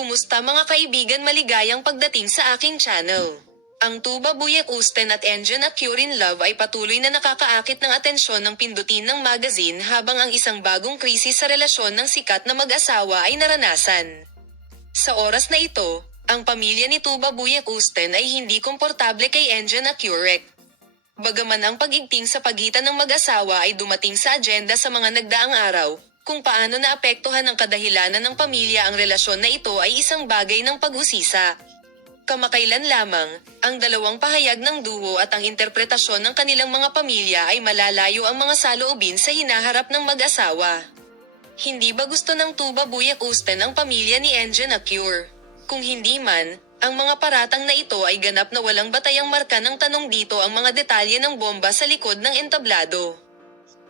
Kumusta mga kaibigan, maligayang pagdating sa aking channel. Ang Tuba Buyek Usten at Engine at Cure in Love ay patuloy na nakakaakit ng atensyon ng pindutin ng magazine habang ang isang bagong krisis sa relasyon ng sikat na mag-asawa ay naranasan. Sa oras na ito, ang pamilya ni Tuba Buyek Usten ay hindi komportable kay Engine at Curek. Bagaman ang pag-igting sa pagitan ng mag-asawa ay dumating sa agenda sa mga nagdaang araw, kung paano naapektuhan ng kadahilanan ng pamilya ang relasyon na ito ay isang bagay ng pag-usisa. Kamakailan lamang, ang dalawang pahayag ng duo at ang interpretasyon ng kanilang mga pamilya ay malalayo ang mga saloobin sa hinaharap ng mag-asawa. Hindi ba gusto ng Tuba Buyek Usten ang pamilya ni Engine at Cure? Kung hindi man, ang mga paratang na ito ay ganap na walang batayang marka ng tanong dito ang mga detalye ng bomba sa likod ng entablado.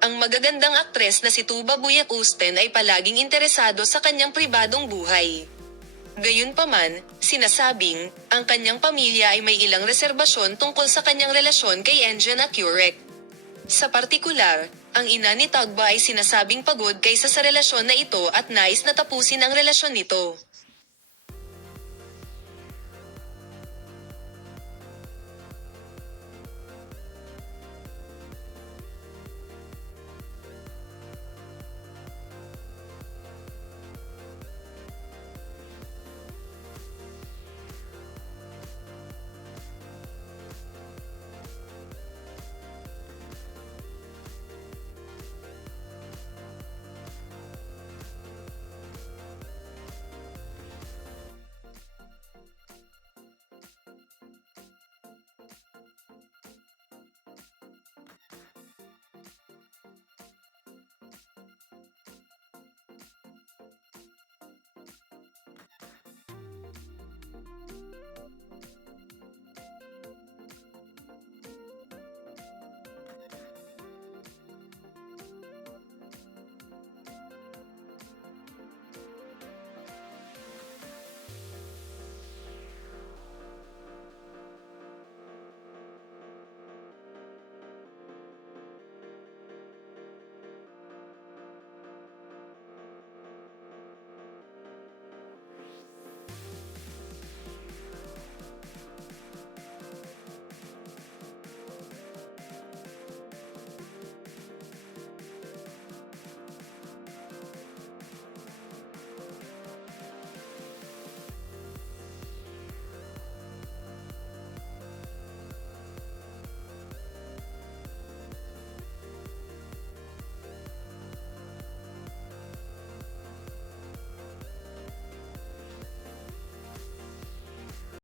Ang magagandang aktres na si Tuba Buyek Usten ay palaging interesado sa kanyang pribadong buhay. Gayunpaman, sinasabing, ang kanyang pamilya ay may ilang reserbasyon tungkol sa kanyang relasyon kay Engine at Curek. Sa partikular, ang ina ni Tagba ay sinasabing pagod kaysa sa relasyon na ito at nais na tapusin ang relasyon nito.